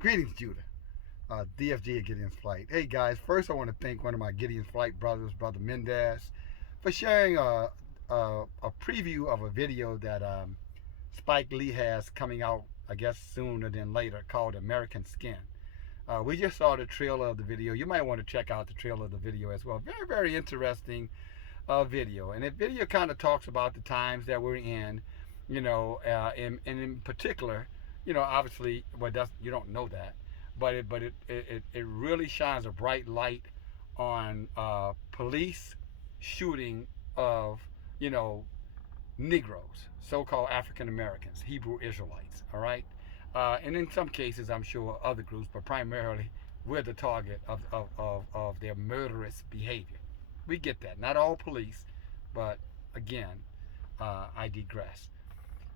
Greetings, Judah. DFG at Gideon's Flight. Hey guys, first I want to thank one of my Gideon's Flight brothers, Brother Mendez, for sharing a preview of a video that Spike Lee has coming out, I guess sooner than later, called American Skin. We just saw the trailer of the video. You might want to check out the trailer of the video as well. Very, very interesting video. And the video kind of talks about the times that we're in, and in particular, obviously, well, you don't know that, but it really shines a bright light on police shooting of, Negroes, so-called African Americans, Hebrew Israelites, all right? And in some cases, I'm sure other groups, but primarily we're the target of their murderous behavior. We get that. Not all police, but again, I digress.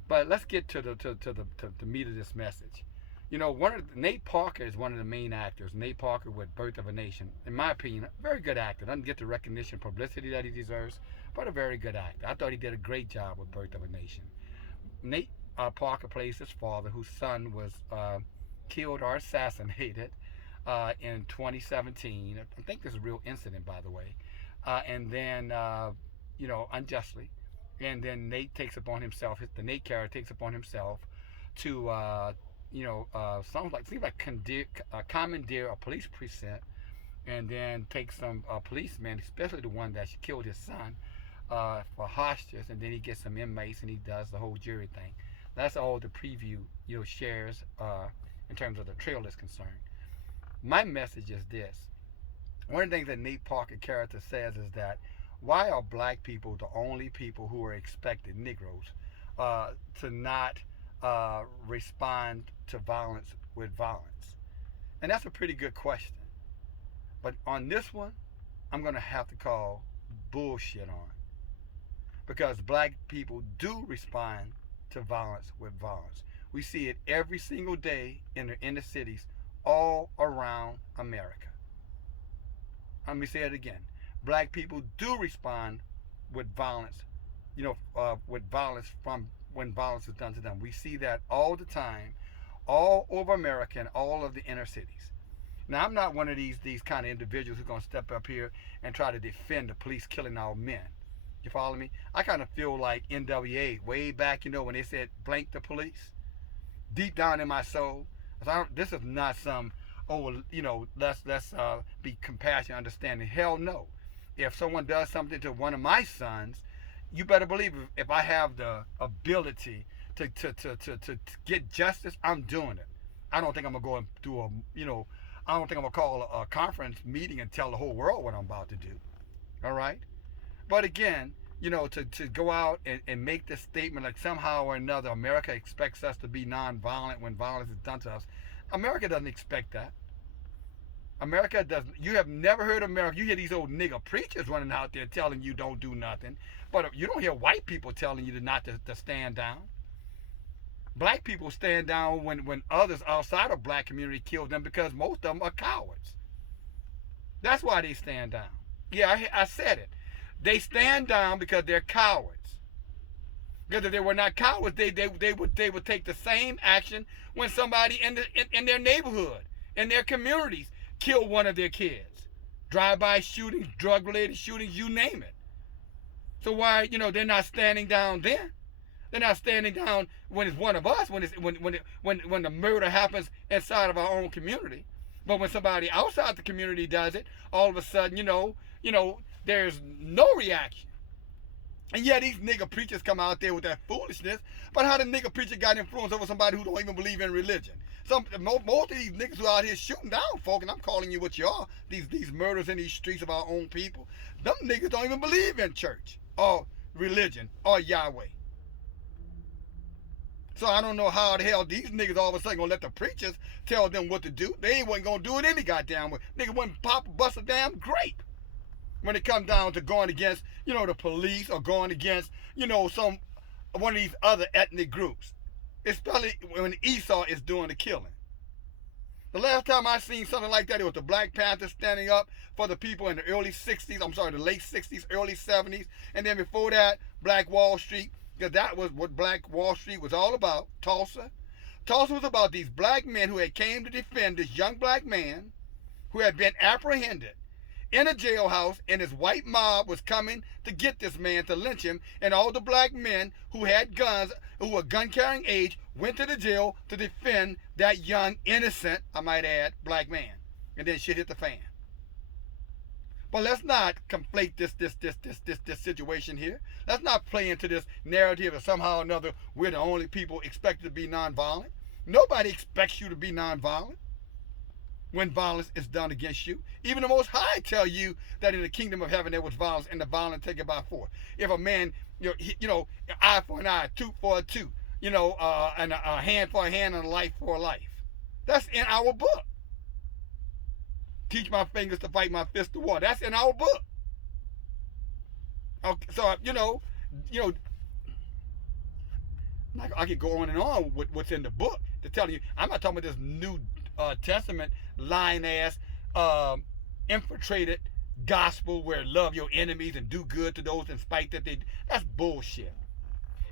But let's get to the meat of this message. Nate Parker is one of the main actors. Nate Parker with Birth of a Nation, in my opinion, a very good actor. Doesn't get the recognition, publicity that he deserves, but a very good actor. I thought he did a great job with Birth of a Nation. Nate Parker plays his father, whose son was killed or assassinated in 2017. I think this is a real incident, by the way. And then, unjustly. And then Nate takes upon himself, the Nate character takes upon himself to, seems like commandeer a police precinct, and then take some policemen, especially the one that killed his son, for hostages, and then he gets some inmates and he does the whole jury thing. That's all the preview, shares in terms of the trailer is concerned. My message is this. One of the things that Nate Parker character says is that, why are black people the only people who are expected, Negroes, to not respond to violence with violence? And that's a pretty good question. But on this one, I'm going to have to call bullshit on. Because black people do respond to violence with violence. We see it every single day in the inner cities all around America. Let me say it again. Black people do respond with violence, with violence from when violence is done to them. We see that all the time, all over America and all of the inner cities. Now, I'm not one of these kind of individuals who's going to step up here and try to defend the police killing our men. You follow me? I kind of feel like NWA way back, when they said blank the police. Deep down in my soul, this is not some, let's be compassionate, understanding. Hell no. If someone does something to one of my sons, you better believe if I have the ability to get justice, I'm doing it. I don't think I'm gonna go and do I don't think I'm gonna call a conference meeting and tell the whole world what I'm about to do. All right. But again, to go out and make this statement like somehow or another America expects us to be nonviolent when violence is done to us. America doesn't expect that. America doesn't. You have never heard of America. You hear these old nigger preachers running out there telling you don't do nothing. But you don't hear white people telling you not to stand down. Black people stand down when others outside of black community kill them because most of them are cowards. That's why they stand down. Yeah, I said it. They stand down because they're cowards. Because if they were not cowards, they would take the same action when somebody in their neighborhood, in their communities, kill one of their kids. Drive-by shootings, drug-related shootings, you name it. So why, they're not standing down then? They're not standing down when it's one of us, when the murder happens inside of our own community. But when somebody outside the community does it, all of a sudden, there's no reaction. And yeah, these nigger preachers come out there with that foolishness. But how the nigger preacher got influence over somebody who don't even believe in religion? Most of these niggas who are out here shooting down folk, and I'm calling you what you are, these murders in these streets of our own people, them niggas don't even believe in church or religion or Yahweh. So I don't know how the hell these niggas all of a sudden gonna let the preachers tell them what to do. They ain't wasn't gonna do it any goddamn way. Nigga wouldn't bust a damn grape when it comes down to going against, the police or going against, one of these other ethnic groups. Especially when Esau is doing the killing. The last time I seen something like that, it was the Black Panthers standing up for the people in the the late 60s, early 70s. And then before that, Black Wall Street, because that was what Black Wall Street was all about. Tulsa. Tulsa was about these black men who had came to defend this young black man who had been apprehended in a jailhouse, and his white mob was coming to get this man to lynch him, and all the black men who had guns, who were gun-carrying age, went to the jail to defend that young, innocent, I might add, black man. And then shit hit the fan. But let's not conflate this situation here. Let's not play into this narrative that somehow or another we're the only people expected to be nonviolent. Nobody expects you to be nonviolent when violence is done against you. Even the Most High tell you that in the kingdom of heaven there was violence, and the violent taken by force. If a man, eye for an eye, tooth for a tooth, and a hand for a hand and a life for a life. That's in our book. Teach my fingers to fight, my fists to war. That's in our book. Okay, so I could go on and on with what's in the book to tell you. I'm not talking about this New Testament lying ass infiltrated gospel where love your enemies and do good to those in spite that they. That's bullshit.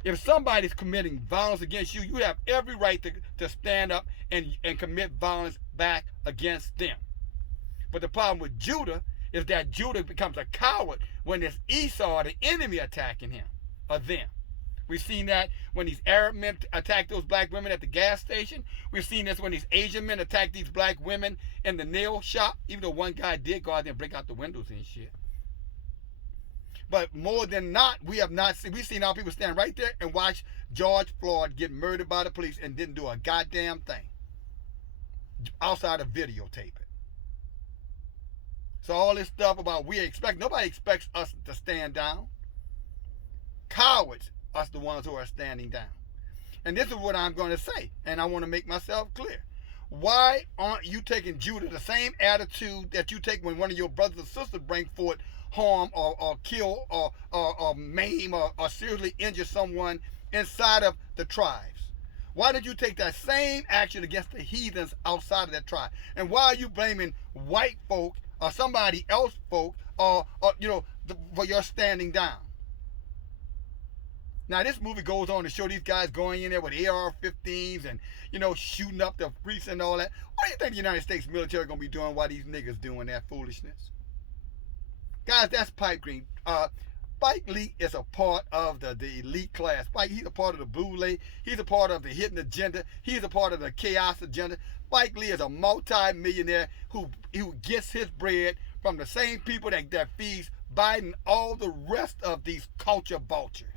If somebody's committing violence against you, you have every right to stand up and commit violence back against them. But the problem with Judah is that Judah becomes a coward when it's Esau, the enemy, attacking him or them. We've seen that when these Arab men attack those black women at the gas station. We've seen this when these Asian men attack these black women in the nail shop, even though one guy did go out there and break out the windows and shit. But more than not, we've seen our people stand right there and watch George Floyd get murdered by the police and didn't do a goddamn thing outside of videotape it. So all this stuff about nobody expects us to stand down. Cowards are the ones who are standing down. And this is what I'm going to say, and I want to make myself clear. Why aren't you taking Judah the same attitude that you take when one of your brothers or sisters bring forth harm or kill or maim or seriously injure someone inside of the tribes? Why did you take that same action against the heathens outside of that tribe? And why are you blaming white folk or somebody else folk for your standing down? Now this movie goes on to show these guys going in there with AR-15s and shooting up the priests and all that. What do you think the United States military gonna be doing while these niggas doing that foolishness? Guys, that's pipe dream. Spike Lee is a part of the elite class. He's a part of the Boule. He's a part of the hidden agenda. He's a part of the chaos agenda. Spike Lee is a multi-millionaire who gets his bread from the same people that feeds Biden and all the rest of these culture vultures.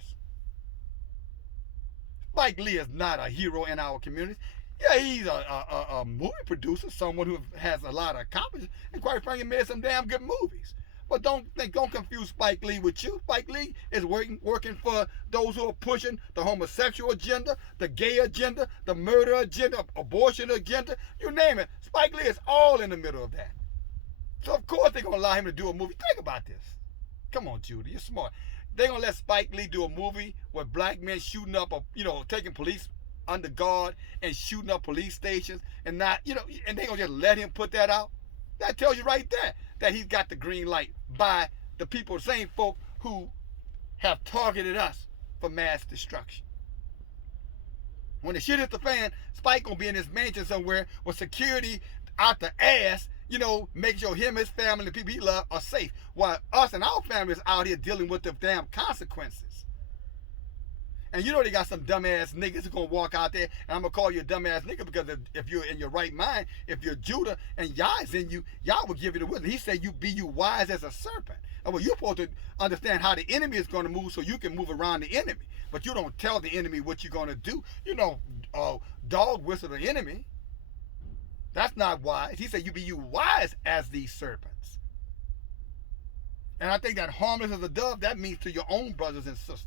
Spike Lee is not a hero in our communities. Yeah, he's a movie producer, someone who has a lot of accomplishments, and quite frankly made some damn good movies. But don't confuse Spike Lee with you. Spike Lee is working for those who are pushing the homosexual agenda, the gay agenda, the murder agenda, abortion agenda, you name it. Spike Lee is all in the middle of that. So of course they're gonna allow him to do a movie. Think about this. Come on, Judy, you're smart. They're gonna let Spike Lee do a movie with black men shooting up, taking police under guard and shooting up police stations and not, and they're gonna just let him put that out. That tells you right there that he's got the green light by the people, same folk who have targeted us for mass destruction. When the shit hits the fan, Spike gonna be in his mansion somewhere with security out the ass, make sure him, his family, the people he love are safe, while us and our families out here dealing with the damn consequences. And they got some dumbass niggas who gonna walk out there, and I'm gonna call you a dumbass nigga because if you're in your right mind, if you're Judah and Yah is in you, Yah will give you the wisdom. He said you be you wise as a serpent. And well, you're supposed to understand how the enemy is gonna move so you can move around the enemy. But you don't tell the enemy what you're gonna do. Dog whistle the enemy. That's not wise. He said you be you wise as these serpents. And I think that harmless as a dove, that means to your own brothers and sisters.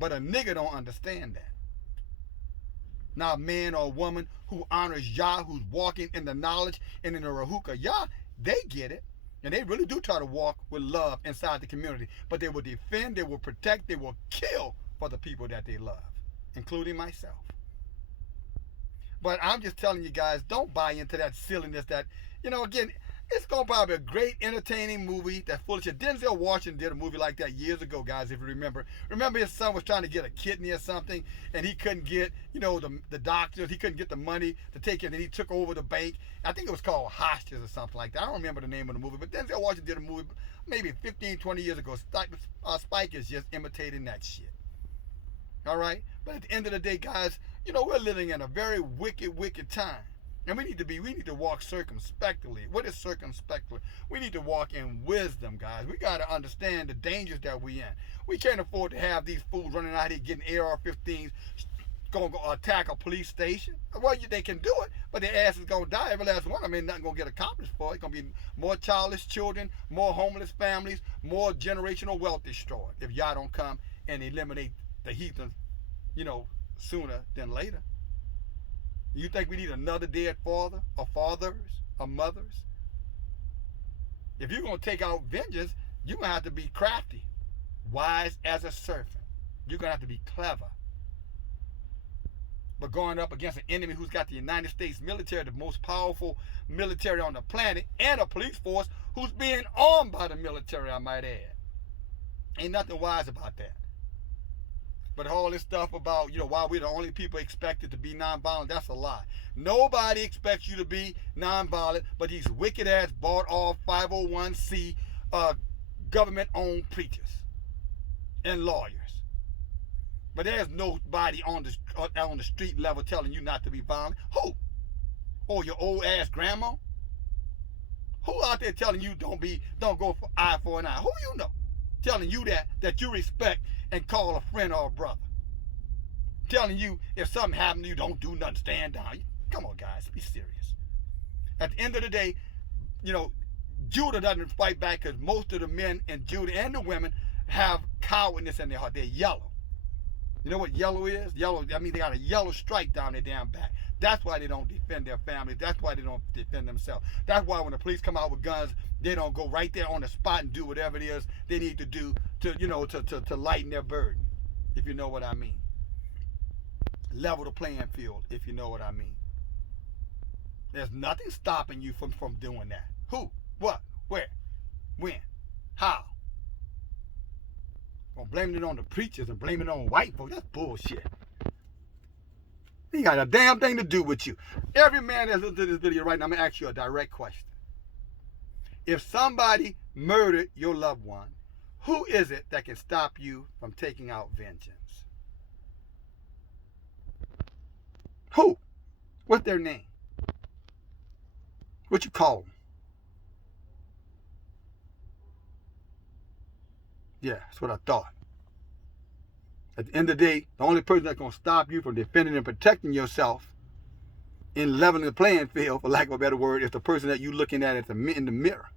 But a nigga don't understand that. Now a man or a woman who honors Yah, who's walking in the knowledge and in the Rahuka Yah, they get it. And they really do try to walk with love inside the community. But they will defend, they will protect, they will kill for the people that they love, including myself. But I'm just telling you guys, don't buy into that silliness that, again, It's gonna probably be a great, entertaining movie that's full of shit. Denzel Washington did a movie like that years ago, guys. If you remember, his son was trying to get a kidney or something, and he couldn't get, the doctors. He couldn't get the money to take it, and he took over the bank. I think it was called Hostages or something like that. I don't remember the name of the movie, but Denzel Washington did a movie maybe 15, 20 years ago. Spike is just imitating that shit. All right, but at the end of the day, guys, we're living in a very wicked, wicked time. And we need to walk circumspectly. What is circumspectly? We need to walk in wisdom, guys. We got to understand the dangers that we in. We can't afford to have these fools running out here getting AR-15s, going to attack a police station. Well, they can do it, but their ass is going to die. Every last one of them ain't nothing going to get accomplished for it. It's going to be more childless children, more homeless families, more generational wealth destroyed if y'all don't come and eliminate the heathens, sooner than later. You think we need another dead father or fathers or mothers? If you're going to take out vengeance, you're going to have to be crafty, wise as a serpent. You're going to have to be clever. But going up against an enemy who's got the United States military, the most powerful military on the planet, and a police force who's being armed by the military, I might add. Ain't nothing wise about that. But all this stuff about, why we're the only people expected to be nonviolent, that's a lie. Nobody expects you to be nonviolent but these wicked-ass, bought-off 501c government-owned preachers and lawyers. But there's nobody on the street level telling you not to be violent. Who? Oh, your old-ass grandma? Who out there telling you don't go for eye for an eye? Who you know? Telling you that you respect and call a friend or a brother. Telling you if something happened to you, don't do nothing, stand down. Come on, guys, be serious. At the end of the day, Judah doesn't fight back because most of the men in Judah and the women have cowardness in their heart. They're yellow. You know what yellow is? Yellow, they got a yellow stripe down their damn back. That's why they don't defend their families. That's why they don't defend themselves. That's why when the police come out with guns, they don't go right there on the spot and do whatever it is they need to do to lighten their burden, if you know what I mean. Level the playing field, if you know what I mean. There's nothing stopping you from doing that. Who? What? Where? When? How? Well, blaming it on the preachers and blaming it on white folks, that's bullshit. Ain't got a damn thing to do with you. Every man that's listening to this video right now, I'm going to ask you a direct question. If somebody murdered your loved one, who is it that can stop you from taking out vengeance? Who? What's their name? What you call them? Yeah, that's what I thought. At the end of the day, the only person that's going to stop you from defending and protecting yourself in leveling the playing field, for lack of a better word, is the person that you're looking at in the mirror.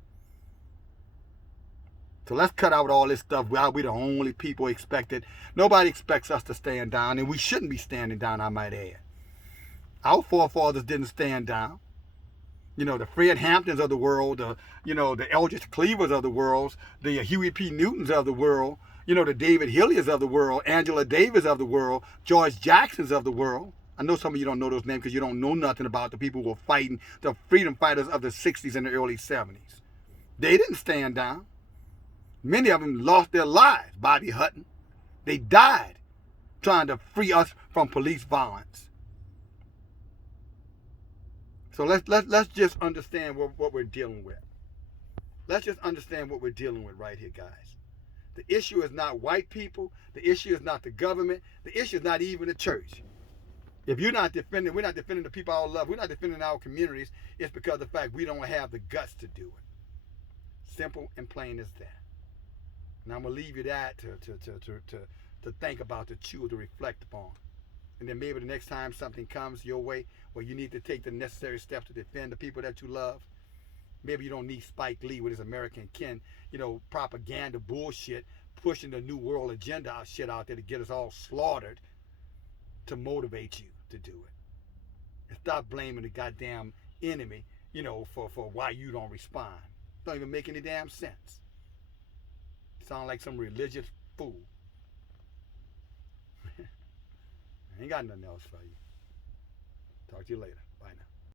So let's cut out all this stuff. We're the only people expected. Nobody expects us to stand down, and we shouldn't be standing down, I might add. Our forefathers didn't stand down. The Fred Hamptons of the world, the Eldridge Cleavers of the world, the Huey P. Newtons of the world, the David Hilliers of the world, Angela Davis of the world, George Jacksons of the world. I know some of you don't know those names because you don't know nothing about the people who were fighting, the freedom fighters of the 60s and the early 70s. They didn't stand down. Many of them lost their lives. Bobby Hutton. They died trying to free us from police violence. So let's just understand what we're dealing with. Let's just understand what we're dealing with right here, guys. The issue is not white people. The issue is not the government. The issue is not even the church. If we're not defending the people I love, we're not defending our communities, it's because of the fact we don't have the guts to do it. Simple and plain as that. And I'm going to leave you that to think about, to chew, to reflect upon. And then maybe the next time something comes your way where you need to take the necessary steps to defend the people that you love, maybe you don't need Spike Lee with his American kin, propaganda bullshit, pushing the New World Agenda shit out there to get us all slaughtered, to motivate you to do it. And stop blaming the goddamn enemy, for why you don't respond. Don't even make any damn sense. Sound like some religious fool. I ain't got nothing else for you. Talk to you later. Bye now.